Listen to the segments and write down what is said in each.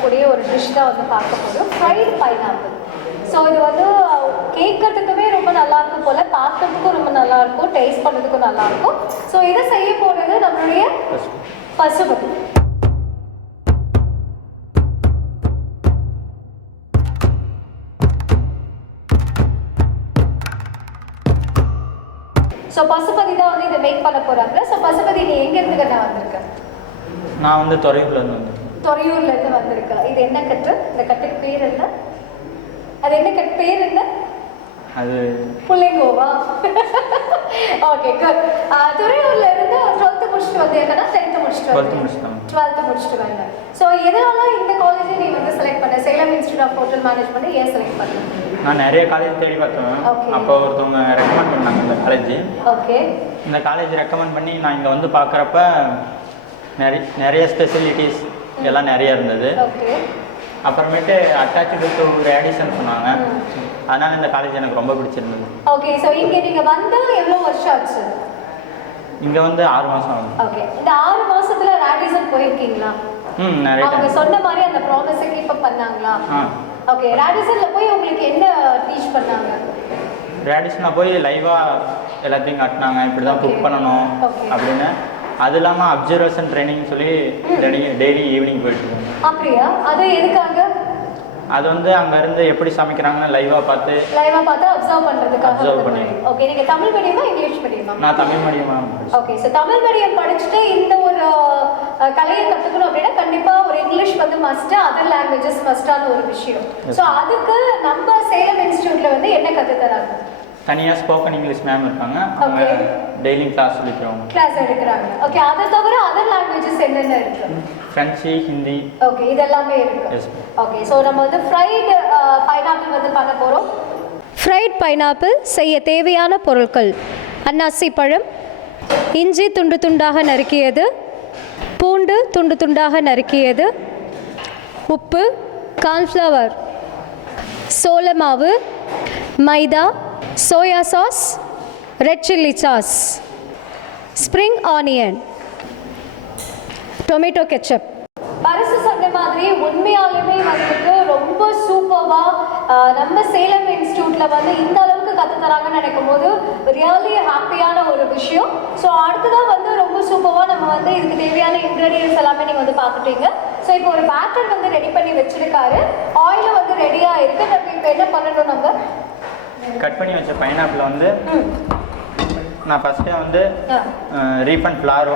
பண்ணக்கூடிய ஒரு டிஷ் தான் வந்து பார்க்க போகிறோம். Fried pineapple. ஸோ இது வந்து கேட்கறதுக்குமே ரொம்ப நல்லாயிருக்கும் போல், பார்க்கறதுக்கும் ரொம்ப நல்லாயிருக்கும், டேஸ்ட் பண்ணுறதுக்கும் நல்லாயிருக்கும். ஸோ இதை செய்ய போகிறது நம்மளுடைய பசுபதி. ஸோ பசுபதி தான் வந்து இதை மேக் பண்ண போகிறாங்க. ஸோ பசுபதி நீ எங்கேருந்து நான் வந்திருக்கேன்? நான் வந்து துறையூர்லேருந்து வந்திருக்கேன். துறையூர்லேருந்து வந்திருக்கேன். இது என்ன கட்டு? இந்த கட்டுக்கு பேர் என்ன? அது என்ன கட்டு பேர் என்ன? அது புள்ளிங்கோவா? Okay good. துறையூர்ல இருந்து 12th முடிச்சுட்டு வந்தீங்கன்னா 10th முடிச்சுட்டு 12th முடிச்சுட்டு வந்தேன். ஸோ எதனால இந்த காலேஜை நீ வந்து செலக்ட் பண்ண? Salem institute of hotel management ஏன் செலக்ட் பண்ண? நான் நிறைய காலேஜ் தேடி பார்த்தேன். அப்போ ஒருத்தவங்க ரெக்கமெண்ட் பண்ணாங்க இந்த காலேஜ். ஓகே. இந்த காலேஜ் ரெக்கமெண்ட் பண்ணி நான் இங்கே வந்து பார்க்குறப்ப நிறைய ஸ்பெசிலிட்டிஸ் எல்லாம் நிறைய இருந்தது. ஓகே. அப்புறமேட்டு அட்டாச்சு வித் ரேடிஷன் சொன்னாங்க. அதனால இந்த காலேஜ் எனக்கு ரொம்ப பிடிச்சிருந்தது. ஓகே. ஸோ இங்கே நீங்கள் வந்து எவ்வளோ வருஷம் ஆச்சு? இங்கே வந்து 6 மாதம் ஆகுது. ஓகே. இந்த 6 மாசத்துல ரேடிசன் போயிருக்கீங்களா? நிறைய. அவங்க சொன்ன மாதிரி அந்த ப்ராமிஸை கீப் அப் பண்ணாங்களா? ஓகே. ரேடிசன்ல போய் உங்களுக்கு என்ன டீச் பண்ணாங்க? ரேடிஷனில் போய் லைவாக எல்லாத்தையும் காட்டினாங்க, இப்படி தான் குக் பண்ணணும் அப்படின்னு. அது இல்லாமல் அப்சர்வேஷன் ட்ரைனிங் சொல்லி டெய்லி ஈவினிங் போயிட்டுருக்கோம். அப்படியா? அது எதுக்காக? அது வந்து அங்கேருந்து எப்படி சமைக்கிறாங்கன்னு லைவாக பார்த்து அப்சர்வ் பண்ணுறதுக்காக. அப்சர்வ் பண்ணி. ஓகே. நீங்கள் தமிழ் மீடியமா இங்கிலீஷ் மீடியமா? நான் தமிழ் மீடியமாக. ஓகே. ஸோ தமிழ் மீடியம் படிச்சுட்டு இந்த ஒரு கலையை கற்றுக்கணும் அப்படின்னா கண்டிப்பாக ஒரு இங்கிலீஷ் வந்து மஸ்ட்டு, அதர் லாங்குவேஜஸ் மஸ்டான ஒரு விஷயம். ஸோ அதுக்கு நம்ம சேலம் இன்ஸ்டியூட்டில் வந்து என்ன கற்றுத்தராங்க? தனியாக ஸ்போக்கன் இங்கிலீஷ் மேம் இருக்காங்க. அவங்க டெய்லி கிளாஸ் சொல்லிக்கிறோம், கிளாஸ் எடுக்கிறாங்க. ஓகே. அதை தவிர அதர் லாங்குவேஜஸ் என்னென்ன இருக்கு? ஃப்ரெஞ்சு, ஹிந்தி. ஓகே. இதெல்லாமே இருக்கு. ஓகே. ஸோ நம்ம வந்து ஃப்ரைடு பைனாப்பிள் வந்து பண்ண போகிறோம். ஃப்ரைட் பைனாப்பிள் செய்ய தேவையான பொருட்கள்: அன்னாசி பழம், இஞ்சி துண்டு துண்டாக நறுக்கியது, பூண்டு துண்டு துண்டாக நறுக்கியது, உப்பு, கார்ன்ஃப்ளவர், சோள மாவு, மைதா, soya sauce, red chilli sauce, spring onion, tomato ketchup. பரிசு சொன்ன மாதிரி உண்மையாலுமே வந்துட்டு ரொம்ப சூப்பராக நம்ம சேலம் இன்ஸ்டியூட்டில் வந்து இந்த அளவுக்கு கற்றுத்தராங்கன்னு நினைக்கும் போது ரியலி ஹாப்பியான ஒரு விஷயம். ஸோ அடுத்ததான் வந்து ரொம்ப சூப்பராக நம்ம வந்து இதுக்கு தேவையான இன்க்ரீடியன்ஸ் எல்லாமே நீங்கள் வந்து பார்த்துட்டீங்க. ஸோ இப்போ ஒரு பேட்டர் வந்து ரெடி பண்ணி வச்சுருக்காரு, ஆயிலும் வந்து ரெடியாக இருக்குது. நம்ம இப்போ என்ன பண்ணணும்? நம்ம கட் பண்ணி வச்ச பைனாப்பிள் வந்து நான் ஃபஸ்ட்டே வந்து refined flour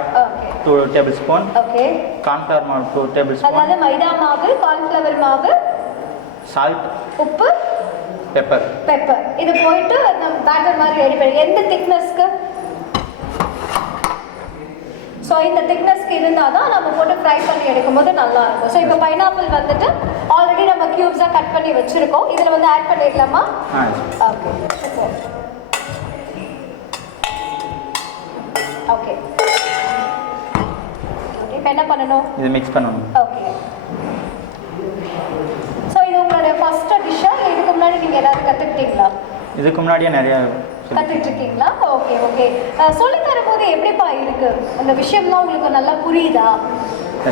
2 tablespoon, okay, cornflour மாவு 2 டேபிள் ஸ்பூன், அதாவது மைதா மாவு, கார்ன்ஃப்ளவர் மாவு, சால்ட், உப்பு, பெப்பர் இது போயிட்டு நம்ம பேட்டர் மாதிரி ரெடி பண்ணி எந்த திக்னஸ்க்கு? ஸோ இந்த திக்னஸ்க்கு இருந்தால் தான் நம்ம போட்டு ஃப்ரை பண்ணி எடுக்கும்போது நல்லா இருக்கும். ஸோ இப்போ பைனாப்பிள் வந்துட்டு ஆல்ரெடி நம்ம க்யூப்ஸாக கட் பண்ணி வச்சுருக்கோம். இதில் வந்து ஆட் பண்ணிடலாமா? ஓகே. ஓகே. இப்போ என்ன பண்ணணும்? இது மிக்ஸ் பண்ணணும். ஓகே. ஸோ இது உங்களோட ஃபர்ஸ்ட் டிஷ்ஷா? இதுக்கு முன்னாடி நீங்கள் ஏதாவது கற்றுக்கிட்டீங்களா? இதுக்கு முன்னாடியே நிறைய கற்றுக்கிட்டு இருக்கீங்களா? ஓகே. ஓகே. சொல்லி தரும்போது எப்படிப்பா இருக்கு? அந்த விஷயம்லாம் உங்களுக்கு நல்லா புரியுதா?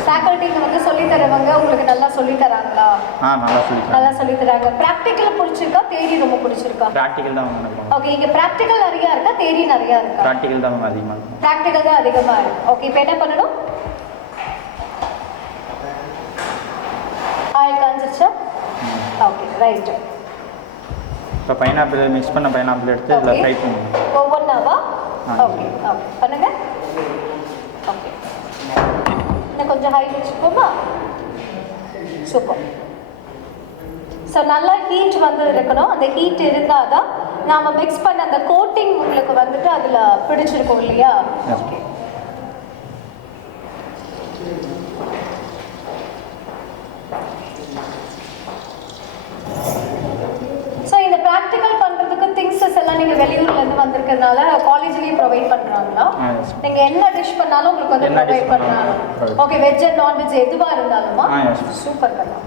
ஃபேக்கல்ட்டிங்க வந்து சொல்லி தரவங்க உங்களுக்கு நல்லா சொல்லி தராங்களா? நல்லா சொல்லி தராங்க. ப்ராக்டிக்கல் பிடிச்சிருக்கா, தியரி ரொம்ப பிடிச்சிருக்கா? ப்ராக்டிக்கல் தான். ஓகே. இங்கே ப்ராக்டிக்கல் நிறையா இருக்கா, தியரி நிறையா இருக்கா? ப்ராக்டிக்கல் தான் அதிகமாக. ப்ராக்டிக்கல் தான் அதிகமாக இருக்கு. ஓகே. இப்போ என்ன பண்ணணும்? ஆயில் காஞ்சிருச்சா? ஓகே. ரைட். இப்போ பைனாப்பிள் மிக்ஸ் பண்ண பைனாப்பிள் எடுத்து இதில் ஃப்ரை பண்ணுங்க. ஒவ்வொன்றாவா? ஓகே. ஓகே பண்ணுங்க. ஓகே. இன்னும் கொஞ்சம் ஹை வச்சுக்கோமா? சூப்பர். ஸோ நல்லா ஹீட் வந்து இருக்கணும். அந்த ஹீட் இருந்தால் தான் நாம் மிக்ஸ் பண்ண அந்த கோட்டிங் உங்களுக்கு வந்துட்டு அதில் பிடிச்சிருக்கும் இல்லையா? ஓகே. ப்ராக்டிக்கல் பண்ணுறதுக்கு திங்ஸஸ் எல்லாம் நீங்கள் வெளியூர்லேருந்து வந்திருக்கிறதுனால காலேஜ்லேயே ப்ரொவைட் பண்ணுறாங்களா? நீங்கள் என்ன டிஷ் பண்ணாலும் உங்களுக்கு வந்து ப்ரொவைட் பண்ணுறாங்க. ஓகே. வெஜ் அண்ட் நான்வெஜ் எதுவாக இருந்தாலுமா? சூப்பர் பண்ணலாம்.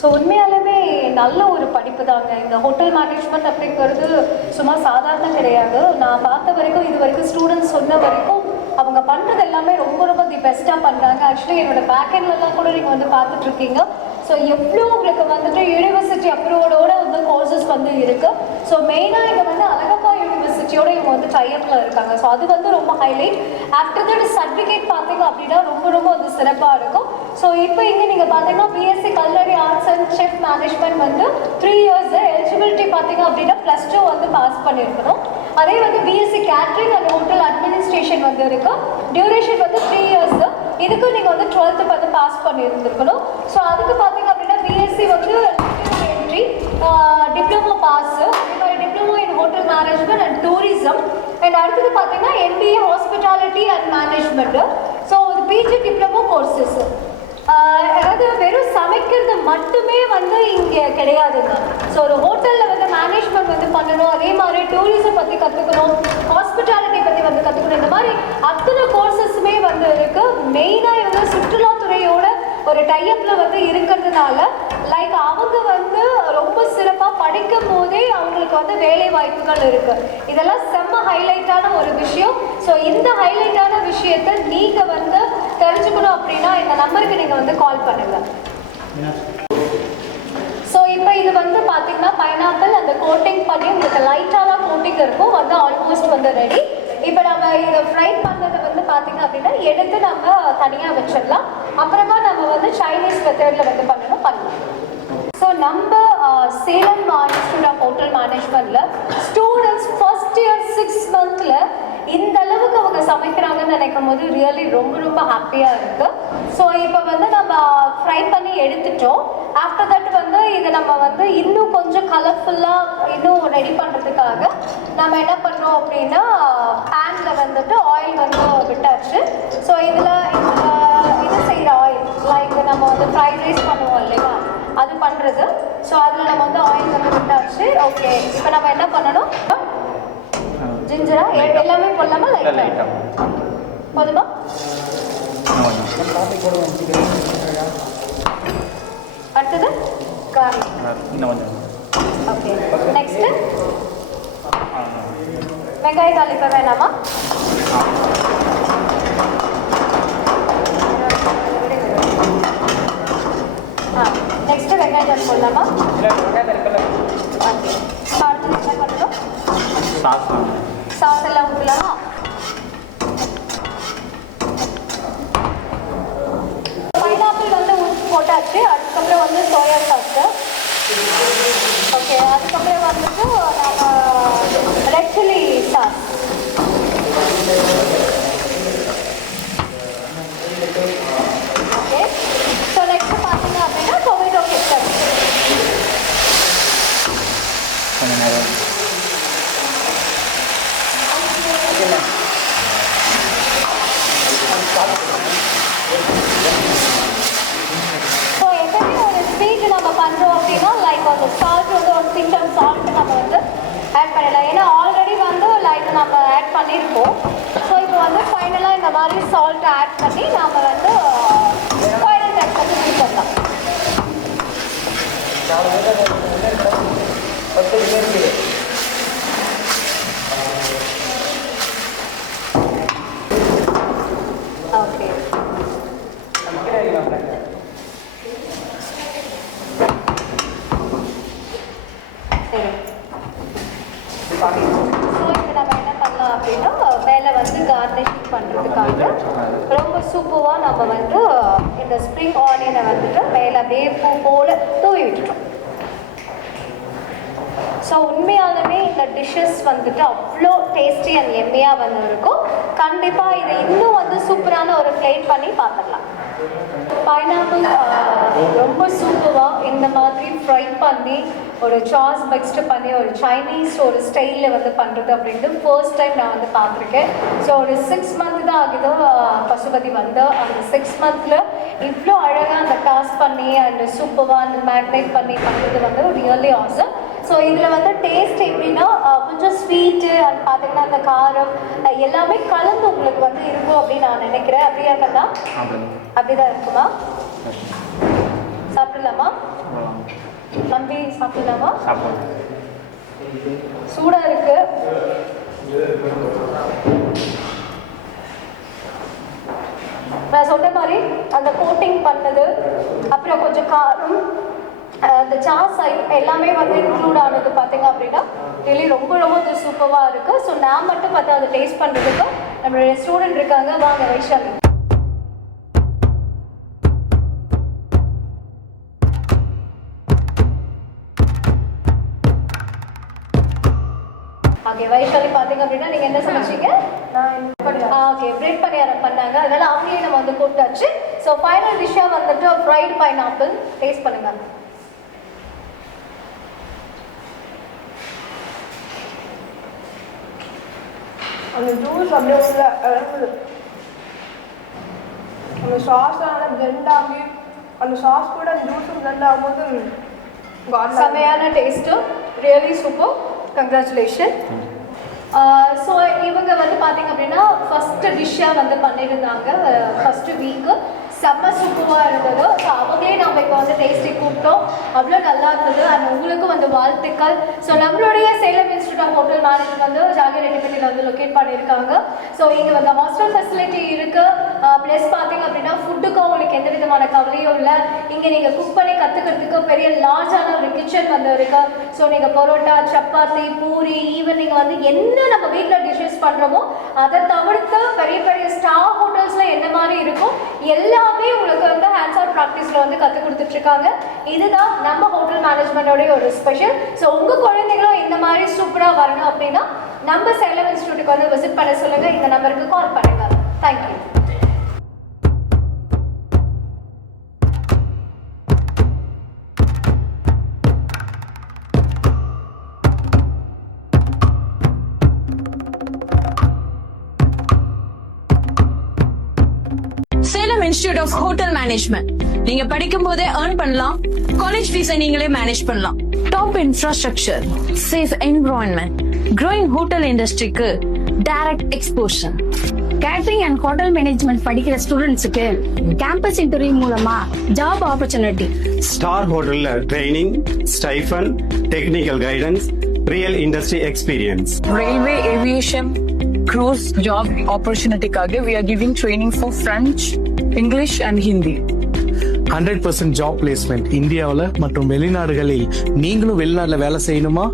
ஸோ உண்மையாலுமே நல்ல ஒரு படிப்பு தாங்க. இந்த ஹோட்டல் மேனேஜ்மெண்ட் அப்படிங்கிறது சும்மா சாதாரண கிடையாது. நான் பார்த்த வரைக்கும் இது வரைக்கும் ஸ்டூடெண்ட்ஸ் சொன்ன வரைக்கும் அவங்க பண்ணுறது எல்லாமே ரொம்ப ரொம்ப தி பெஸ்ட்டாக பண்ணுறாங்க. ஆக்சுவலி என்னோட பேக்கெண்ட்லலாம் கூட நீங்கள் வந்து பார்த்துட்ருக்கீங்க. ஸோ எவ்வளோ உங்களுக்கு வந்துட்டு யூனிவர்சிட்டி அப்ரூவோட வந்து கோர்சஸ் வந்து இருக்குது. ஸோ மெயினாக இங்கே வந்து அழகப்பா யூனிவர்சிட்டியோட இவங்க வந்து டைப்பில் இருக்காங்க. ஸோ அது வந்து ரொம்ப ஹைலைட். ஆஃப்டர் தட் சர்டிஃபிகேட் பார்த்தீங்க அப்படின்னா ரொம்ப ரொம்ப வந்து சிறப்பாக இருக்கும். ஸோ இப்போ இங்கே நீங்கள் பார்த்தீங்கன்னா BSc culinary arts and chef management வந்து 3 இயர்ஸ் எலிஜிபிலிட்டி பார்த்தீங்க அப்படின்னா +2 வந்து பாஸ் பண்ணியிருக்கணும். அதே வந்து BSc catering and hotel administration வந்து இருக்கு. டியூரேஷன் வந்து 3 இயர்ஸ். இதுக்கு நீங்கள் வந்து 12th வந்து பாஸ் பண்ணியிருந்துருக்கணும். ஸோ அதுக்கு பார்த்தீங்க அப்படின்னா பிஎஸ்சி வந்து என்ட்ரி டிப்ளமோ பாஸ், அதே மாதிரி diploma in hotel management and tourism. And அடுத்தது பார்த்தீங்கன்னா MBA hospitality and management. So PG diploma courses. அதாவது வெறும் சமைக்கிறது மட்டுமே வந்து இங்கே கிடையாதுங்க. ஸோ ஒரு ஹோட்டலில் வந்து மேனேஜ்மெண்ட் வந்து பண்ணணும், அதே மாதிரி டூரிசம் பற்றி கற்றுக்கணும், ஹாஸ்பிட்டாலிட்டி பற்றி வந்து கற்றுக்கணும். இந்த மாதிரி அத்தனை கோர்சஸுமே வந்து இருக்குது. மெயினாக இவங்க சுற்றுலாத்துறையோட ஒரு டைப்பில் வந்து இருக்கிறதுனால லைக் அவங்க வந்து ரொம்ப சிறப்பாக படிக்கும் போதே அவங்களுக்கு வந்து வேலை வாய்ப்புகள் இருக்குது. இதெல்லாம் செம்ம ஹைலைட்டான ஒரு விஷயம். ஸோ இந்த ஹைலைட்டான விஷயத்தை நீங்கள் வந்து தெரிஞ்சுக்கணும் அப்படின்னா இந்த நம்பருக்கு நீங்கள் வந்து கால் பண்ணுங்கள். ஸோ இப்போ இது வந்து பார்த்தீங்கன்னா பைனாப்பிள் அந்த கோட்டிங் பண்ணி உங்களுக்கு லைட்டான கோட்டிங் இருக்கும், வந்து ஆல்மோஸ்ட் வந்து ரெடி. இப்போ நம்ம இதை ஃப்ரை பண்ணதை வந்து பார்த்தீங்க அப்படின்னா எடுத்து நம்ம தனியாக வச்சிடலாம். அப்புறமா நம்ம வந்து சைனீஸ் மெத்தடில் வந்து பண்ணலாம். ஸோ நம்ம சேலம் இன்ஸ்டியூட் ஆஃப் ஹோட்டல் மேனேஜ்மெண்ட்டில் ஸ்டூடெண்ட்ஸ் ஃபர்ஸ்ட் இயர் 6 மந்த்தில் இந்த அளவுக்கு அவங்க சமைக்கிறாங்கன்னு நினைக்கும் போது ரியலி ரொம்ப ரொம்ப ஹாப்பியாக இருக்குது. ஸோ இப்போ வந்து நம்ம ஃப்ரை பண்ணி எடுத்துட்டோம். ஆஃப்டர் தட் வந்து இதை நம்ம வந்து இன்னும் கொஞ்சம் கலர்ஃபுல்லாக இன்னும் ரெடி பண்ணுறதுக்காக நம்ம என்ன பண்ணுறோம் அப்படின்னா பேனில் வந்துட்டு ஆயில் வந்து விட்டாச்சு. ஸோ இதில் இது செய்கிற ஆயில் லைக் நம்ம வந்து ஃப்ரைட் ரைஸ் பண்ணுவோம் இல்லையா, அது பண்ணுறது. ஸோ அதில் நம்ம வந்து ஆயில் வந்து விட்டாச்சு. ஓகே, இப்போ நம்ம என்ன பண்ணணும், ஜிஞ்சரா எல்லாமே போடலாமா? லைட்டாக போதுமா? அடுத்தது கார்லிக். ஓகே, நெக்ஸ்ட்டு வெங்காய தாளிப்பு வேணாமா? நெக்ஸ்ட்டு வெங்காய தாளிப்பு போடலாமா? அடுத்தது என்ன பண்ணணும்? சாஸ் எல்லாம் ஊற்றலாமா? பைனாப்பிள் வந்து போட்டாச்சு. அதுக்கப்புறம் வந்து சோயா சாஸு. ஓகே, அதுக்கப்புறம் வந்துட்டு நம்ம red chilli sauce. Okay, so next பார்த்தீங்க அப்படின்னா டொமேட்டோ கெச்சப். ஸோ எப்பவுமே ஒரு ஸ்வீட் நம்ம பண்ணுறோம் அப்படின்னா லைக் அந்த சால்ட் வந்து ஒரு பிஞ்ச் சால்ட் நம்ம வந்து ஆட் பண்ணிடலாம். ஏன்னா ஆல்ரெடி வந்து லைக் நம்ம ஆட் பண்ணியிருக்கோம். ஸோ இப்போ வந்து ஃபைனலாக இந்த மாதிரி சால்ட் ஆட் பண்ணி நம்ம வந்து ஃபைனல் டச் வந்து யூஸ் பண்ணலாம். ஓகே, சரி. ஸோ இப்போ நம்ம என்ன பண்ணலாம் அப்படின்னா மேலே வந்து கார்னிஷிங் பண்ணுறதுக்காக ரொம்ப சூப்பராக நம்ம வந்து இந்த ஸ்ப்ரிங் ஆனியனை வந்துட்டு மேலே அப்படியே பூ போல் தூவி விட்டுட்டோம். ஸோ உண்மையாலுமே இந்த டிஷ்ஷஸ் வந்துட்டு அவ்வளோ டேஸ்டி அண்ட் எம்மியாக வந்து இருக்கும். கண்டிப்பாக இதை இன்னும் வந்து சூப்பரான ஒரு பிளேட் பண்ணி பார்த்துடலாம். பைனாப்பிள் ரொம்ப சூப்பராக இந்த மாதிரி ஃப்ரை பண்ணி ஒரு சாஸ் மிக்ஸ்டு பண்ணி ஒரு சைனீஸ் ஒரு ஸ்டைலில் வந்து பண்ணுறது அப்படின்ட்டு ஃபர்ஸ்ட் டைம் நான் வந்து பார்த்துருக்கேன். ஸோ ஒரு 6 மந்த் தான் ஆகுது பசுபதி வந்து. அந்த 6 மந்த்தில் இவ்வளோ அழகாக அந்த டாஸ் பண்ணி அந்த சூப்பராக அந்த மேக்னேட் பண்ணி பண்ணுறது வந்து ரியலி ஆசம். ஸோ இதில் வந்து டேஸ்ட் எப்படின்னா கொஞ்சம் ஸ்வீட்டு அண்ட் பார்த்தீங்கன்னா அந்த காரம் எல்லாமே கலந்து உங்களுக்கு வந்து இருக்கும் அப்படின்னு நான் நினைக்கிறேன். அப்படியா கண்ணா? அப்படி தான் இருக்குமா? சாப்பிடலாமா தம்பி? சாப்பிடலாமா? சூடாக இருக்கு. நான் சொன்ன மாதிரி அந்த கோட்டிங் பண்ணது, அப்புறம் கொஞ்சம் காரம், இந்த சாஸ் எல்லாமே வந்து இன்க்ளூட் ஆனது பார்த்தீங்க அப்படின்னா டெய்லி ரொம்ப ரொம்ப சூப்பராக இருக்குது. ஸோ நான் மட்டும் பார்த்தா அதை டேஸ்ட் பண்ணுறதுக்கு நம்மளுடைய ஸ்டூடெண்ட் இருக்காங்க. வாங்க வைஷாலி. ஓகே வைஷாலி பார்த்தீங்க அப்படின்னா நீங்கள் என்ன சமைச்சீங்க? ஓகே பிரெட் பணியாரம் பண்ணாங்க. அதனால அவங்களையும் நம்ம வந்து கூப்பிட்டாச்சு. ஸோ ஃபைனல் டிஷ்ஷாக வந்துட்டு ஃப்ரைட் பைனாப்பிள் டேஸ்ட் பண்ணுங்க. அந்த ஜூஸ் அப்படியே உள்ள இறங்குது. அந்த சாஸ் பிளெண்ட் ஆகி அந்த சாஸ் கூட அந்த ஜூஸும் பிளெண்ட் ஆகும்போது செமையான taste, really super, congratulation. So இவங்க வந்து பார்த்தீங்க அப்படின்னா ஃபஸ்ட்டு டிஷ்ஷாக வந்து பண்ணியிருந்தாங்க. ஃபஸ்ட்டு வீக்கு செம்ம சூப்பராக இருந்தது. ஸோ அவங்களே நம்ம இப்போ வந்து டேஸ்டி கூப்பிட்டோம். அவ்வளோ நல்லா இருந்தது. அண்ட் உங்களுக்கும் வந்து வாழ்த்துக்கள். ஸோ நம்மளுடைய Salem institute of hotel management வந்து ஜாகிரெட்டிப்பட்டியில் வந்து லொக்கேட் பண்ணியிருக்காங்க. ஸோ இங்கே வந்து ஹாஸ்டல் ஃபெசிலிட்டி இருக்குது. ப்ளஸ் பார்த்தீங்க அப்படின்னா ஃபுட்டுக்கும் உங்களுக்கு எந்த விதமான கவலையும் இல்லை. இங்கே நீங்கள் குக் பண்ணி கற்றுக்கிறதுக்கு பெரிய லார்ஜான ஒரு கிச்சன் வந்து இருக்குது. ஸோ நீங்கள் பரோட்டா, சப்பாத்தி, பூரி, ஈவன் நீங்கள் வந்து என்ன நம்ம வீட்டில் டிஷ்ஷஸ் பண்ணுறோமோ அதை தவிர்த்து பெரிய பெரிய ஸ்டார் ஹோட்டல்ஸில் என்ன மாதிரி இருக்கும் எல்லாமே உங்களுக்கு வந்து ஹேண்ட்ஸ் ஆன் ப்ராக்டிஸில் வந்து கற்றுக் கொடுத்துட்ருக்காங்க. இதுதான் நம்ம ஹோட்டல் மேனேஜ்மெண்ட்டோடைய ஒரு ஸ்பெஷல். ஸோ உங்கள் குழந்தைகளும் இந்த மாதிரி சூப்பராக வரணும் அப்படின்னா நம்ம சேலம் இன்ஸ்டியூட்டுக்கு வந்து விசிட் பண்ண சொல்லுங்கள். இந்த நம்பருக்கு கால் பண்ணுங்கள். Thank you. Salem institute of hotel management. நீங்க படிக்கும் போதே earn பண்ணலாம். காலேஜ் ஃபீஸை நீங்களே மேனேஜ் பண்ணலாம். Top infrastructure, safe environment, growing hotel இண்டஸ்ட்ரிக்கு direct exposure. Catering and hotel management படிக்கிற ஸ்டூடெண்ட்ஸுக்கு கேம்பஸ் இன்டர்வியூ மூலமா ஜாப் ஆப்பர்ச்சுனிட்டி, ஸ்டார் ஹோட்டல்ல training, stipend, technical guidance, real industry experience. Railway, aviation, cruise job opportunity kaage we are giving training for French, English and Hindi. 100% job placement இந்தியாவில் மற்றும் வெளிநாடுகளில். நீங்களும் வெளிநாட்டில் வேலை செய்யணுமா,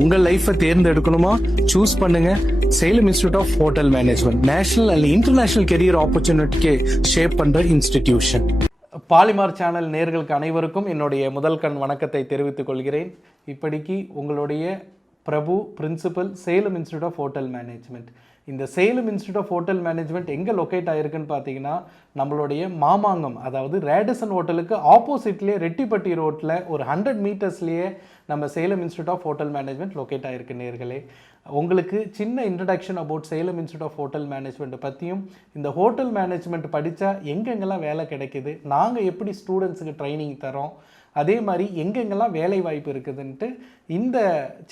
உங்க லைஃபை தேர்ந்தெடுக்கணுமா, சூஸ் பண்ணுங்க Salem institute of hotel management. National and international career ஆப்பர்ச்சுனிட்டிக்கு ஷேப் பண்ற இன்ஸ்டிடியூஷன். பாலிமார் சேனல் நேயர்களுக்கு அனைவருக்கும் என்னுடைய முதல் கண் வணக்கத்தை தெரிவித்துக் கொள்கிறேன். இப்படிக்கு உங்களுடைய Prabhu, principal, Salem institute of hotel management. இந்த Salem institute of hotel management எங்கே லொக்கேட் ஆகிருக்குன்னு பார்த்தீங்கன்னா நம்மளுடைய மாமாங்கம், அதாவது ரேடிசன் ஹோட்டலுக்கு ஆப்போசிட்லேயே ரெட்டிப்பட்டி ரோட்டில் ஒரு 100 மீட்டர்ஸ்லேயே நம்ம Salem institute of hotel management locate ஆகிருக்கு நேர்களே. உங்களுக்கு சின்ன introduction about Salem institute of hotel மேனேஜ்மெண்ட்டை பற்றியும், இந்த ஹோட்டல் மேனேஜ்மெண்ட் படித்தா எங்கெங்கெல்லாம் வேலை கிடைக்கிது, நாங்கள் எப்படி ஸ்டூடெண்ட்ஸுக்கு ட்ரைனிங் தரோம், அதே மாதிரி எங்கெங்கெல்லாம் வேலை வாய்ப்பு இருக்குதுன்ட்டு இந்த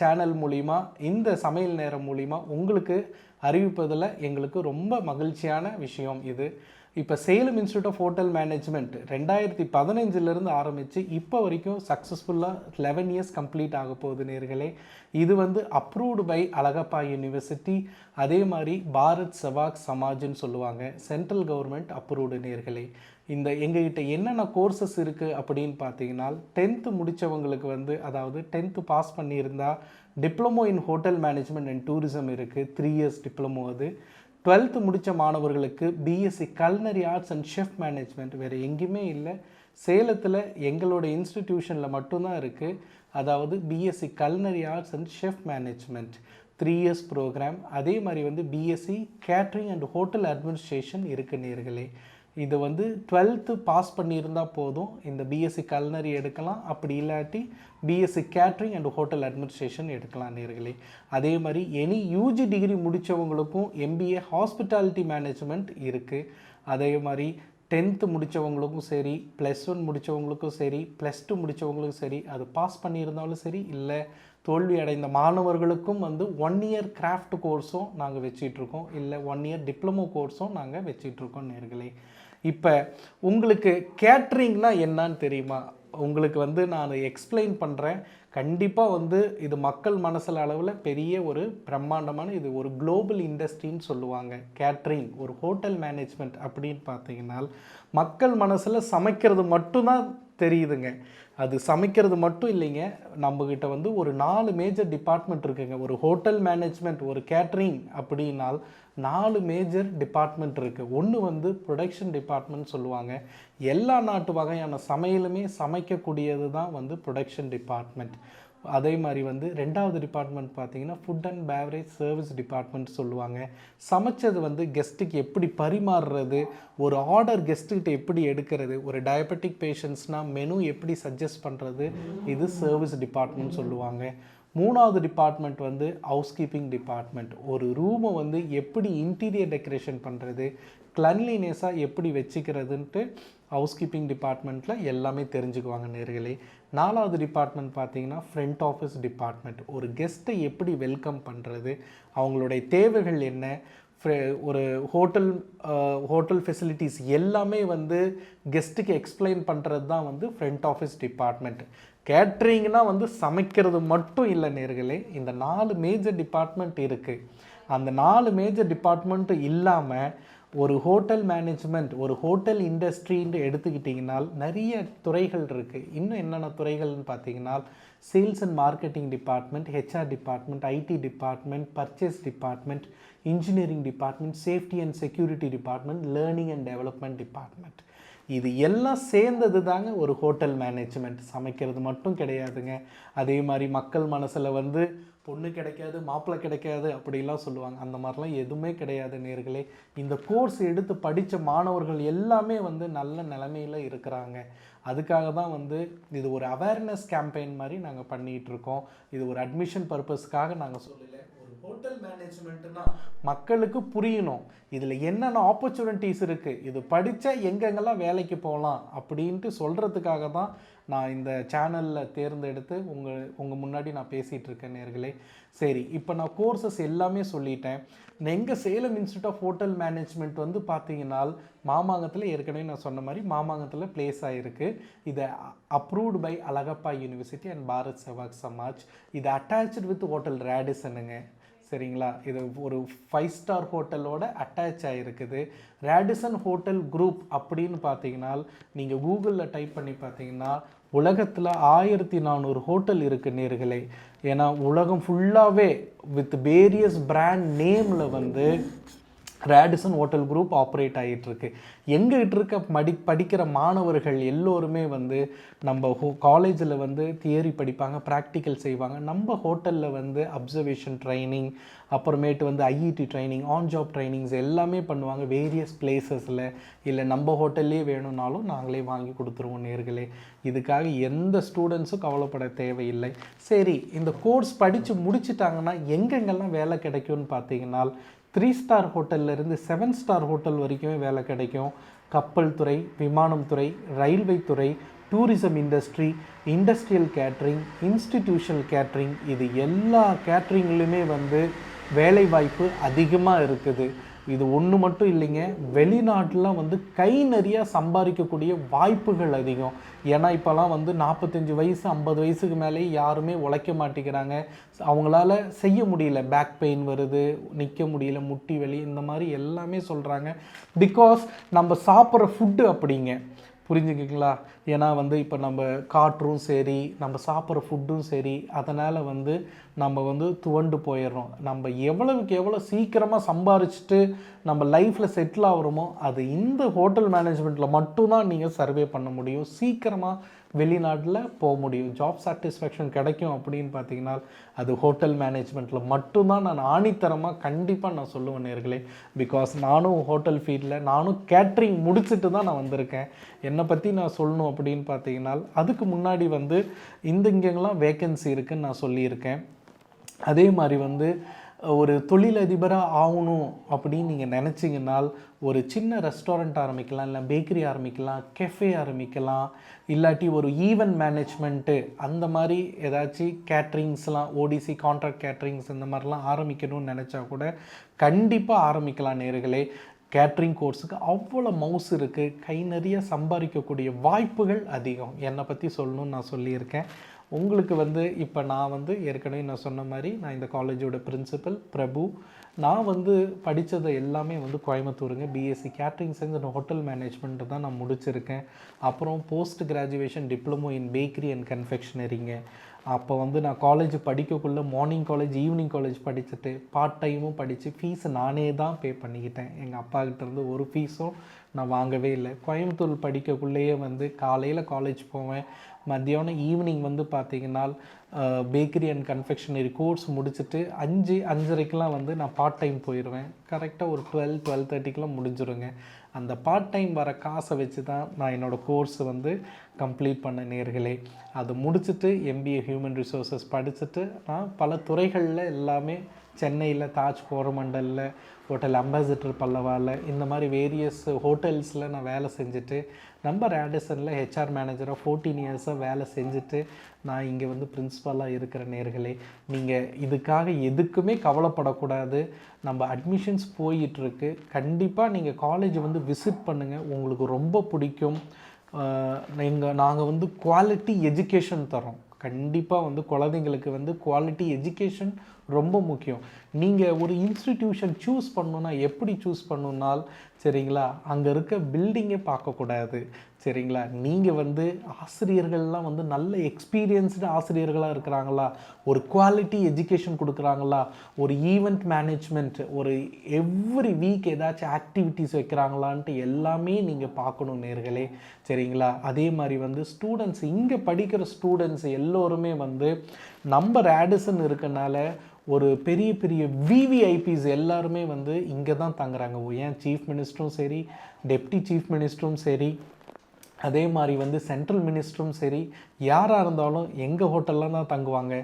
சேனல் மூலிமா, இந்த சமையல் நேரம் மூலிமா உங்களுக்கு அறிவிப்பதில் எங்களுக்கு ரொம்ப மகிழ்ச்சியான விஷயம் இது. இப்போ Salem institute of hotel management 2015 ஆரம்பித்து இப்போ வரைக்கும் சக்ஸஸ்ஃபுல்லாக 11 இயர்ஸ் கம்ப்ளீட் ஆக போகுது நேர்களே. இது வந்து அப்ரூவ்டு பை அழகப்பா யூனிவர்சிட்டி, அதே மாதிரி பாரத் செவாக் சமாஜ்னு சொல்லுவாங்க, சென்ட்ரல் கவர்மெண்ட் அப்ரூவ்டு நேர்களே. இந்த எங்ககிட்ட என்னென்ன கோர்சஸ் இருக்குது அப்படின்னு பார்த்தீங்கன்னா 10th முடித்தவங்களுக்கு வந்து, அதாவது 10th பாஸ் பண்ணியிருந்தா diploma in hotel management and tourism இருக்குது, 3 இயர்ஸ் டிப்ளமோ. அது 12th முடித்த மாணவர்களுக்கு BSc culinary arts and chef management. வேறு எங்கேயுமே இல்லை, சேலத்தில் எங்களோட இன்ஸ்டிடியூஷனில் மட்டும்தான் இருக்குது. அதாவது BSc culinary arts and chef management 3 years programme. அதே மாதிரி வந்து BSc catering and hotel administration இருக்குது நேர்களே. இது வந்து 12th பாஸ் பண்ணியிருந்தால் போதும், இந்த பிஎஸ்சி கல்னரி எடுக்கலாம். அப்படி இல்லாட்டி BSc catering and hotel administration எடுக்கலாம் நேர்களே. அதே மாதிரி எனி யூஜி டிகிரி முடித்தவங்களுக்கும் எம்பிஏ ஹாஸ்பிட்டாலிட்டி மேனேஜ்மெண்ட் இருக்குது. அதே மாதிரி 10th முடித்தவங்களுக்கும் சரி, +1 முடித்தவங்களுக்கும் சரி, +2 முடித்தவங்களுக்கும் சரி, அது பாஸ் பண்ணியிருந்தாலும் சரி, இல்லை தோல்வி அடைந்த மாணவர்களுக்கும் வந்து 1 இயர் கிராஃப்ட் கோர்ஸும் நாங்கள் வச்சிட்ருக்கோம், இல்லை 1 இயர் டிப்ளமோ கோர்ஸும் நாங்கள் வச்சிட்ருக்கோம் நேர்களே. இப்போ உங்களுக்கு கேட்ரிங்னா என்னன்னு தெரியுமா? உங்களுக்கு வந்து நான் எக்ஸ்பிளைன் பண்ணுறேன். கண்டிப்பாக வந்து இது மக்கள் மனசில் அளவில் பெரிய ஒரு பிரம்மாண்டமான இது ஒரு குளோபல் இண்டஸ்ட்ரின்னு சொல்லுவாங்க. கேட்ரிங் ஒரு ஹோட்டல் மேனேஜ்மெண்ட் அப்படின்னு பார்த்தீங்கன்னா மக்கள் மனசில் சமைக்கிறது மட்டும்தான் தெரியுதுங்க. அது சமைக்கிறது மட்டும் இல்லைங்க, நம்மக்கிட்ட வந்து ஒரு 4 மேஜர் டிபார்ட்மெண்ட் இருக்குங்க. ஒரு ஹோட்டல் மேனேஜ்மெண்ட் ஒரு கேட்ரிங் அப்படின்னால் 4 மேஜர் டிபார்ட்மெண்ட் இருக்குது. ஒன்று வந்து ப்ரொடக்ஷன் டிபார்ட்மெண்ட் சொல்லுவாங்க. எல்லா நாட்டு வகையான சமையலுமே சமைக்கக்கூடியது தான் வந்து ப்ரொடக்ஷன் டிபார்ட்மெண்ட். அதே மாதிரி வந்து 2வது டிபார்ட்மெண்ட் பார்த்தீங்கன்னா food and beverage service department சொல்லுவாங்க. சமைச்சது வந்து கெஸ்ட்டுக்கு எப்படி பரிமாறுறது, ஒரு ஆர்டர் கெஸ்ட்டுக்கிட்ட எப்படி எடுக்கிறது, ஒரு டயபெட்டிக் பேஷண்ட்ஸ்னால் மெனு எப்படி சஜஸ்ட் பண்ணுறது, இது சர்வீஸ் டிபார்ட்மெண்ட் சொல்லுவாங்க. 3வது டிபார்ட்மெண்ட் வந்து ஹவுஸ்கீப்பிங் டிபார்ட்மெண்ட். ஒரு ரூமை வந்து எப்படி இன்டீரியர் டெக்கரேஷன் பண்ணுறது, கிளன்லினஸாக எப்படி வச்சுக்கிறதுன்ட்டு ஹவுஸ்கீப்பிங் டிபார்ட்மெண்ட்டில் எல்லாமே தெரிஞ்சுக்குவாங்க நேர்களே. 4வது டிபார்ட்மெண்ட் பார்த்தீங்கன்னா ஃப்ரண்ட் ஆஃபீஸ் டிபார்ட்மெண்ட். ஒரு கெஸ்ட்டை எப்படி வெல்கம் பண்ணுறது, அவங்களுடைய தேவைகள் என்ன, ஒரு ஹோட்டல் ஃபெசிலிட்டிஸ் எல்லாமே வந்து கெஸ்ட்டுக்கு எக்ஸ்பிளைன் பண்ணுறது தான் வந்து ஃப்ரண்ட் ஆஃபீஸ் டிபார்ட்மெண்ட். கேட்ரிங்னா வந்து சமைக்கிறது மட்டும் இல்லை நேர்களே, இந்த 4 மேஜர் டிபார்ட்மெண்ட் இருக்குது. அந்த 4 மேஜர் டிபார்ட்மெண்ட்டு இல்லாமல் ஒரு ஹோட்டல் மேனேஜ்மெண்ட் ஒரு ஹோட்டல் இண்டஸ்ட்ரின்னு எடுத்துக்கிட்டிங்கனால் நிறைய துறைகள் இருக்குது. இன்னும் என்னென்ன துறைகள்னு பார்த்தீங்கன்னா sales and marketing department, HR department, IT department, purchase department, engineering department, safety and security department, learning and development department. இது எல்லாம் சேர்ந்தது தாங்க ஒரு ஹோட்டல் மேனேஜ்மெண்ட். சமைக்கிறது மட்டும் கிடையாதுங்க. அதே மாதிரி மக்கள் மனசில் வந்து பொண்ணு கிடைக்காது மாப்பிள்ளை கிடைக்காது அப்படிலாம் சொல்லுவாங்க. அந்த மாதிரிலாம் எதுவுமே கிடையாது நேர்களே. இந்த கோர்ஸ் எடுத்து படித்த மாணவர்கள் எல்லாமே வந்து நல்ல நிலைமையில் இருக்கிறாங்க. அதுக்காக தான் வந்து இது ஒரு அவேர்னஸ் கேம்பெயின் மாதிரி நாங்கள் பண்ணிகிட்ருக்கோம். இது ஒரு அட்மிஷன் பர்பஸ்க்காக நாங்கள் சொல்லலை. ஒரு ஹோட்டல் மேனேஜ்மெண்ட்டுனா மக்களுக்கு புரியணும், இதில் என்னென்ன ஆப்பர்ச்சுனிட்டிஸ் இருக்குது, இது படித்தா எங்கெங்கெல்லாம் வேலைக்கு போகலாம் அப்படின்ட்டு சொல்கிறதுக்காக தான் நான் இந்த சேனலில் தேர்ந்தெடுத்து உங்கள் முன்னாடி நான் பேசிகிட்டு இருக்கேன் நேர்களே. சரி, இப்போ நான் கோர்சஸ் எல்லாமே சொல்லிட்டேன். எங்கள் Salem institute of hotel management வந்து பார்த்தீங்கன்னா மாமாங்கத்தில் ஏற்கனவே நான் சொன்ன மாதிரி மாமாங்கத்தில் பிளேஸ் ஆகிருக்கு. இதை approved by Alagappa university and Bharat Sevak Samaj. இது அட்டாச்சு வித் ஹோட்டல் ரேடிசனுங்க. சரிங்களா, இது ஒரு 5 ஸ்டார் ஹோட்டலோட அட்டாச் ஆகிருக்குது. ரேடிசன் ஹோட்டல் குரூப் அப்படின்னு பார்த்தீங்கன்னா நீங்கள் கூகுளில் டைப் பண்ணி பார்த்தீங்கன்னா உலகத்தில் 1400 ஹோட்டல் இருக்குது நேர்களே. ஏன்னா உலகம் ஃபுல்லாகவே வித் வேரியஸ் பிராண்ட் நேமில் வந்து ரேடிசன் ஹோட்டல் குரூப் ஆப்ரேட் ஆகிட்டுருக்கு. எங்ககிட்ட இருக்க படிக்கிற மாணவர்கள் எல்லோருமே வந்து நம்ம காலேஜில் வந்து தியரி படிப்பாங்க, ப்ராக்டிக்கல் செய்வாங்க. நம்ம ஹோட்டலில் வந்து அப்சர்வேஷன் ட்ரைனிங், அப்புறமேட்டு வந்து IET training, on job trainings எல்லாமே பண்ணுவாங்க வேரியஸ் பிளேசஸில். இல்லை நம்ம ஹோட்டல்லே வேணும்னாலும் நாங்களே வாங்கி கொடுத்துருவோம் நேர்களே. இதுக்காக எந்த ஸ்டூடெண்ட்ஸும் கவலைப்பட தேவையில்லை. சரி, இந்த கோர்ஸ் படித்து முடிச்சிட்டாங்கன்னா எங்கெங்கெல்லாம் வேலை கிடைக்கும்னு பார்த்தீங்கன்னா 3 ஸ்டார் ஹோட்டல்லேருந்து 7 ஸ்டார் ஹோட்டல் வரைக்குமே வேலை கிடைக்கும். கப்பல் துறை, விமானம் துறை, ரயில்வே துறை, tourism industry, industrial catering, institutional catering, இது எல்லா கேட்ரிங்லையுமே வந்து வேலைவாய்ப்பு அதிகமாக இருக்குது. இது ஒன்று மட்டும் இல்லைங்க, வெளிநாட்டிலாம் வந்து கை நிறையா சம்பாதிக்கக்கூடிய வாய்ப்புகள் அதிகம். ஏன்னா இப்போலாம் வந்து 45 வயசு 50 வயசுக்கு மேலே யாருமே உழைக்க மாட்டேங்கிறாங்க. அவங்களால செய்ய முடியல, பேக் பெயின் வருது, நிற்க முடியல, முட்டி வலி, இந்த மாதிரி எல்லாமே சொல்கிறாங்க. பிகாஸ் நம்ம சாப்பிட்ற ஃபுட்டு அப்படிங்க, புரிஞ்சுக்கிங்களா? ஏன்னா வந்து இப்போ நம்ம காற்றும் சரி, நம்ம சாப்பிட்ற ஃபுட்டும் சரி, அதனால் வந்து நம்ம வந்து துவண்டு போயிடுறோம். நம்ம எவ்வளவுக்கு எவ்வளோ சீக்கிரமாக சம்பாரிச்சிட்டு நம்ம லைஃப்பில் செட்டில் ஆகிறோமோ அது இந்த ஹோட்டல் மேனேஜ்மெண்ட்டில் மட்டும்தான் நீங்கள் சர்வே பண்ண முடியும். சீக்கிரமாக வெளிநாட்டில் போக முடியும், ஜாப் சாட்டிஸ்ஃபேக்ஷன் கிடைக்கும் அப்படின்னு பார்த்தீங்கன்னா அது ஹோட்டல் மேனேஜ்மெண்ட்டில் மட்டும்தான் நான் ஆணித்தரமாக கண்டிப்பாக நான் சொல்லுவேன் நேர்களே. பிகாஸ் நானும் ஹோட்டல் ஃபீல்டில் நானும் கேட்ரிங் முடிச்சுட்டு தான் நான் வந்திருக்கேன். என்னை பற்றி நான் சொல்லணும் அப்படின்னு பார்த்தீங்கன்னா அதுக்கு முன்னாடி வந்து இங்கெங்கெல்லாம் வேக்கன்சி இருக்குதுன்னு நான் சொல்லியிருக்கேன். அதே மாதிரி வந்து ஒரு தொழிலதிபராக ஆகணும் அப்படின்னு நீங்கள் நினச்சிங்கன்னால் ஒரு சின்ன ரெஸ்டாரண்ட் ஆரம்பிக்கலாம், இல்லை பேக்கரி ஆரம்பிக்கலாம், கெஃபே ஆரம்பிக்கலாம், இல்லாட்டி ஒரு ஈவெண்ட் மேனேஜ்மெண்ட்டு அந்த மாதிரி ஏதாச்சும் கேட்ரிங்ஸ்லாம், ஓடிசி கான்ட்ராக்ட் கேட்ரிங்ஸ் இந்த மாதிரிலாம் ஆரம்பிக்கணும்னு நினச்சா கூட கண்டிப்பாக ஆரம்பிக்கலாம் நேர்களே. கேட்ரிங் கோர்ஸுக்கு அவ்வளோ மவுஸ் இருக்குது, கை நிறைய சம்பாதிக்கக்கூடிய வாய்ப்புகள் அதிகம். என்னை பற்றி சொல்லணும்னு நான் சொல்லியிருக்கேன். உங்களுக்கு வந்து இப்போ நான் வந்து ஏற்கனவே நான் சொன்ன மாதிரி நான் இந்த காலேஜோட பிரின்சிபல் பிரபு. நான் வந்து படித்தது எல்லாமே வந்து கோயம்புத்தூருங்க. BSc catering science and hotel management தான் நான் முடிச்சிருக்கேன். அப்புறம் post graduation diploma in bakery and கன்ஃபெக்ஷனரிங்க. அப்போ வந்து நான் காலேஜ் படிக்கக்குள்ளே மார்னிங் காலேஜ் ஈவினிங் காலேஜ் படிச்சுட்டு பார்ட் டைமும் படித்து ஃபீஸ் நானே தான் பே பண்ணிக்கிட்டேன். எங்கள் அப்பாக்கிட்டேருந்து ஒரு ஃபீஸும் நான் வாங்கவே இல்லை. கோயம்புத்தூர் படிக்கக்குள்ளேயே வந்து காலையில் காலேஜ் போவேன், மத்தியானம் ஈவினிங் வந்து பார்த்திங்கன்னா பேக்கரி அண்ட் கன்ஃபெக்ஷனரி கோர்ஸ் முடிச்சுட்டு 5:30க்கெலாம் வந்து நான் பார்ட் டைம் போயிடுவேன். கரெக்டாக ஒரு 12:30க்கெலாம் முடிஞ்சிருங்க. அந்த பார்ட் டைம் வர காசை வச்சு தான் நான் என்னோடய கோர்ஸ் வந்து கம்ப்ளீட் பண்ண நேர்களே. அது முடிச்சுட்டு எம்பிஏ ஹியூமன் ரிசோர்ஸஸ் படிச்சுட்டு நான் பல துறைகளில் எல்லாமே சென்னையில் தாஜ் கோரமண்டலில், ஹோட்டல் அம்பாசிடர் பல்லவாவில், இந்த மாதிரி வேரியஸ் ஹோட்டல்ஸில் நான் வேலை செஞ்சுட்டு நம்ம ரேடிசனில் ஹெச்ஆர் மேனேஜராக 14 இயர்ஸாக வேலை செஞ்சுட்டு நான் இங்கே வந்து பிரின்ஸிபலாக இருக்கிற நேர்களே. நீங்கள் இதுக்காக எதுக்குமே கவலைப்படக்கூடாது. நம்ம அட்மிஷன்ஸ் போயிட்டுருக்கு. கண்டிப்பாக நீங்கள் காலேஜ் வந்து விசிட் பண்ணுங்கள், உங்களுக்கு ரொம்ப பிடிக்கும். நாங்கள் வந்து குவாலிட்டி எஜுகேஷன் தரோம். கண்டிப்பாக வந்து குழந்தைங்களுக்கு வந்து குவாலிட்டி எஜுகேஷன் ரொம்ப முக்கியம். நீங்கள் ஒரு இன்ஸ்டிடியூஷன் சூஸ் பண்ணணுன்னா எப்படி சூஸ் பண்ணணுன்னால் சரிங்களா, அங்கே இருக்க பில்டிங்கே பார்க்கக்கூடாது சரிங்களா. நீங்கள் வந்து ஆசிரியர்கள்லாம் வந்து நல்ல எக்ஸ்பீரியன்ஸ்டு ஆசிரியர்களாக இருக்கிறாங்களா, ஒரு குவாலிட்டி எஜுகேஷன் கொடுக்குறாங்களா, ஒரு ஈவெண்ட் மேனேஜ்மெண்ட், ஒரு எவ்ரி வீக் ஏதாச்சும் ஆக்டிவிட்டீஸ் வைக்கிறாங்களான்ட்டு எல்லாமே நீங்கள் பார்க்கணும் நேர்களே சரிங்களா. அதே மாதிரி வந்து ஸ்டூடெண்ட்ஸ், இங்கே படிக்கிற ஸ்டூடெண்ட்ஸ் எல்லோருமே வந்து நம்ம ரேடிசன் இருக்கனால ஒரு பெரிய பெரிய விவிஐபிஸ் எல்லாருமே வந்து இங்கே தான் தங்குறாங்க. ஏன் சீஃப் மினிஸ்டரும் சரி, டெப்டி சீஃப் மினிஸ்டரும் சரி, அதே மாதிரி வந்து சென்ட்ரல் மினிஸ்டரும் சரி, யாராக இருந்தாலும் எங்கள் ஹோட்டலில் தான் தங்குவாங்க.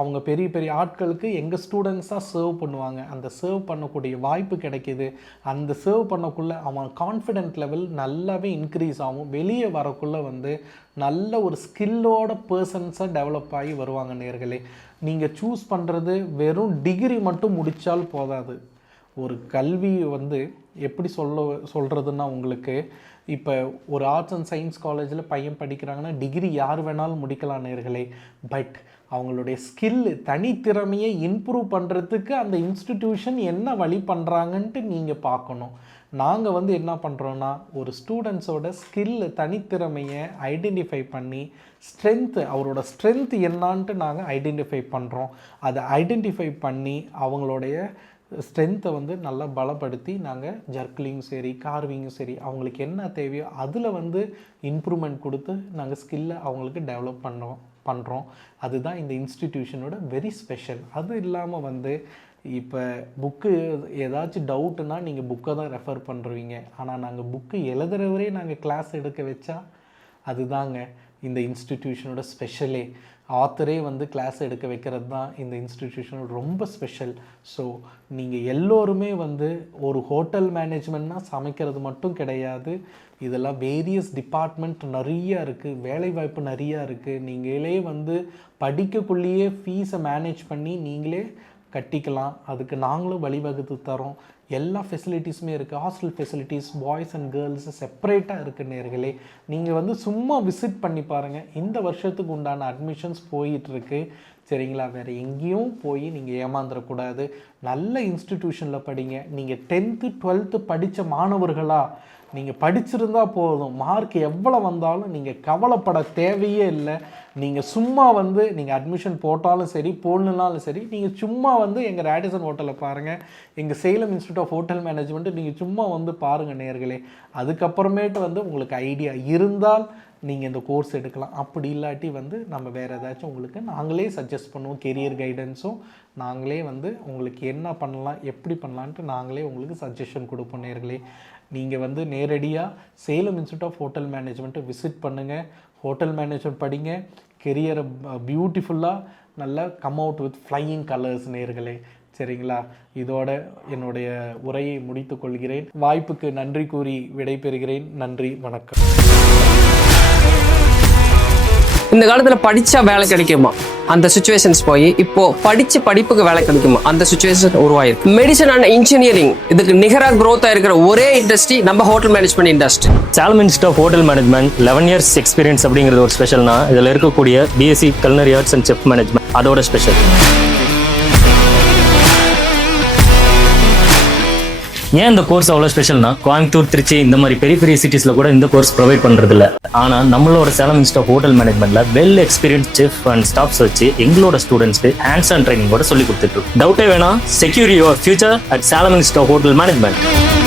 அவங்க பெரிய பெரிய ஆட்களுக்கு எங்கள் ஸ்டூடெண்ட்ஸாக சர்வ் பண்ணுவாங்க. அந்த சர்வ் பண்ணக்கூடிய வாய்ப்பு கிடைக்கிது. அந்த சர்வ் பண்ணக்குள்ளே அவன் கான்ஃபிடென்ட் லெவல் நல்லாவே இன்க்ரீஸ் ஆகும். வெளியே வரக்குள்ளே வந்து நல்ல ஒரு ஸ்கில்லோட பர்சன்ஸாக டெவலப் ஆகி வருவாங்க நேர்களே. நீங்கள் சூஸ் பண்ணுறது வெறும் டிகிரி மட்டும் முடித்தால் போதாது. ஒரு கல்வி வந்து எப்படி சொல்கிறதுன்னா, உங்களுக்கு இப்போ ஒரு ஆர்ட்ஸ் அண்ட் சயின்ஸ் காலேஜில் பையன் படிக்கிறாங்கன்னா டிகிரி யார் வேணாலும் முடிக்கலாம் நேர்களே. பட் அவங்களுடைய ஸ்கில்லு, தனித்திறமையை இம்ப்ரூவ் பண்ணுறதுக்கு அந்த இன்ஸ்டிடியூஷன் என்ன வழி பண்ணுறாங்கன்ட்டு நீங்கள் பார்க்கணும். நாங்கள் வந்து என்ன பண்ணுறோன்னா, ஒரு ஸ்டூடெண்ட்ஸோட ஸ்கில்லு, தனித்திறமையை ஐடென்டிஃபை பண்ணி அவரோட ஸ்ட்ரென்த் என்னான்ட்டு நாங்கள் ஐடென்டிஃபை பண்ணுறோம். அதை ஐடென்டிஃபை பண்ணி அவங்களுடைய ஸ்ட்ரென்த்தை வந்து நல்லா பலப்படுத்தி நாங்கள் ஜர்க்லிங்கும் சரி, கார்விங்கும் சரி, அவங்களுக்கு என்ன தேவையோ அதில் வந்து இம்ப்ரூவ்மெண்ட் கொடுத்து நாங்கள் ஸ்கில்லை அவங்களுக்கு டெவலப் பண்ணுறோம். அதுதான் இந்த இன்ஸ்டிடியூஷனோட வெரி ஸ்பெஷல். அது இல்லாமல் வந்து இப்போ புக்கு ஏதாச்சும் டவுட்டுன்னா நீங்கள் புக்கை தான் ரெஃபர் பண்ணுறீங்க. ஆனால் நாங்கள் புக்கு எழுதுறவரே நாங்கள் கிளாஸ் எடுக்க வச்சா அதுதாங்க இந்த இன்ஸ்டிடியூஷனோட ஸ்பெஷலே. ஆத்தரே வந்து கிளாஸ் எடுக்க வைக்கிறது தான் இந்த இன்ஸ்டிடியூஷனோட ரொம்ப ஸ்பெஷல். ஸோ நீங்கள் எல்லோருமே வந்து ஒரு ஹோட்டல் மேனேஜ்மெண்ட்னா சமைக்கிறது மட்டும் கிடையாது. இதெல்லாம் வேரியஸ் டிபார்ட்மெண்ட் நிறையா இருக்குது, வேலைவாய்ப்பு நிறையா இருக்குது. நீங்களே வந்து படிக்கக்குள்ளேயே ஃபீஸை மேனேஜ் பண்ணி நீங்களே கட்டிக்கலாம். அதுக்கு நாங்களும் வழிவகுத்து தரோம். எல்லா ஃபெசிலிட்டிஸுமே இருக்குது. Hostel facilities boys and girls செப்பரேட்டாக இருக்குது நேர்களே. நீங்கள் வந்து சும்மா விசிட் பண்ணி பாருங்கள். இந்த வருஷத்துக்கு உண்டான அட்மிஷன்ஸ் போயிட்டுருக்கு சரிங்களா. வேறு எங்கேயும் போய் நீங்கள் ஏமாந்துடக்கூடாது. நல்ல இன்ஸ்டிடியூஷனில் படிங்க. நீங்கள் 10th 12th படித்த மாணவர்களாக நீங்கள் படிச்சிருந்தா போதும். மார்க் எவ்வளோ வந்தாலும் நீங்கள் கவலைப்பட தேவையே இல்லை. நீங்கள் சும்மா வந்து நீங்கள் அட்மிஷன் போட்டாலும் சரி, போடணுன்னாலும் சரி, நீங்கள் சும்மா வந்து எங்கள் ரேடிசன் ஹோட்டலில் பாருங்கள், எங்கள் Salem institute of hotel management நீங்கள் சும்மா வந்து பாருங்கள் நேர்களே. அதுக்கப்புறமேட்டு வந்து உங்களுக்கு ஐடியா இருந்தால் நீங்கள் இந்த கோர்ஸ் எடுக்கலாம். அப்படி இல்லாட்டி வந்து நம்ம வேறு ஏதாச்சும் உங்களுக்கு நாங்களே சஜஸ்ட் பண்ணுவோம். கெரியர் கைடன்ஸும் நாங்களே வந்து உங்களுக்கு என்ன பண்ணலாம், எப்படி பண்ணலான்ட்டு நாங்களே உங்களுக்கு சஜஷன் கொடுப்போம் நேர்களே. நீங்கள் வந்து நேரடியாக சேலம் இன்ஸ்டியூட் ஆஃப் ஹோட்டல் மேனேஜ்மெண்ட்டை விசிட் பண்ணுங்கள். ஹோட்டல் மேனேஜ்மெண்ட் படிங்க. கெரியரை பியூட்டிஃபுல்லாக நல்லா come out with flying colours நேர்களே சரிங்களா. இதோட என்னுடைய உரையை முடித்து கொள்கிறேன். வாய்ப்புக்கு நன்றி கூறி விடைபெறுகிறேன். நன்றி, வணக்கம். இந்த காலத்துல படிச்சா வேலை கிடைக்குமா அந்த சுச்சுவேஷன்ஸ் போய் இப்போ படிப்புக்கு வேலை கிடைக்குமா அந்த சுச்சுவேஷன் உருவாயிருக்கு. மெடிசன் அண்ட் இன்ஜினியரிங் இதுக்கு நிகரா growth ஆயிருக்கிற ஒரே இண்டஸ்ட்ரி நம்ம hotel management industry. Salem institute of hotel management 11 years experience அப்படிங்கிறது ஒரு ஸ்பெஷல்னா இதில் இருக்கக்கூடிய BSc culinary arts and chef management அதோட ஸ்பெஷல். ஏன் இந்த கோர்ஸ் அவ்வளோ ஸ்பெஷல்னா கோயம்புத்தூர், திருச்சி இந்த மாதிரி பெரிய பெரிய சிட்டிஸில் கூட இந்த கோர்ஸ் ப்ரொவைட் பண்ணுறது இல்லை. ஆனால் நம்மளோட சேலம் இன்ஸ்டிடியூட் ஆஃப் ஹோட்டல் மேனேஜ்மெண்ட்டில் well experience chef and staffs வச்சு எங்களோட ஸ்டூடெண்ட்ஸ்க்கு ஹேண்ட்ஸ் ஆன் ட்ரைனிங்கோட சொல்லி கொடுத்துட்டு. டவுட்டே வேணா, secure your future at Salem institute of hotel management.